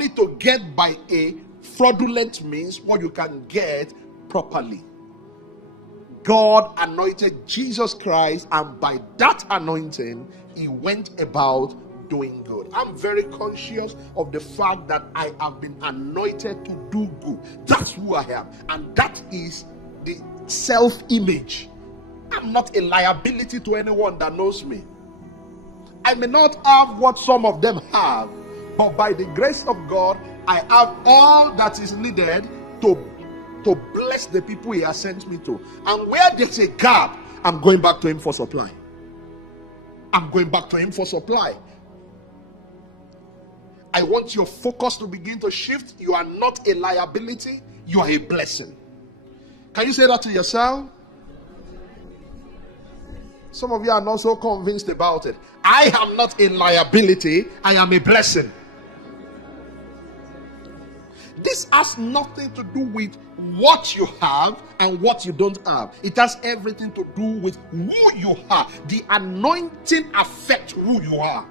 need to get by a fraudulent means what you can get properly. God anointed Jesus Christ, and by that anointing, he went about doing good. I'm very conscious of the fact that I have been anointed to do good. That's who I am, and that is the self-image. I'm not a liability to anyone that knows me. I may not have what some of them have, but by the grace of God, I have all that is needed to bless the people he has sent me to. And where there's a gap, I'm going back to him for supply. I'm going back to him for supply. I want your focus to begin to shift. You are not a liability, you are a blessing. Can you say that to yourself? Some of you are not so convinced about it. I am not a liability, I am a blessing. This has nothing to do with what you have and what you don't have. It has everything to do with who you are. The anointing affects who you are.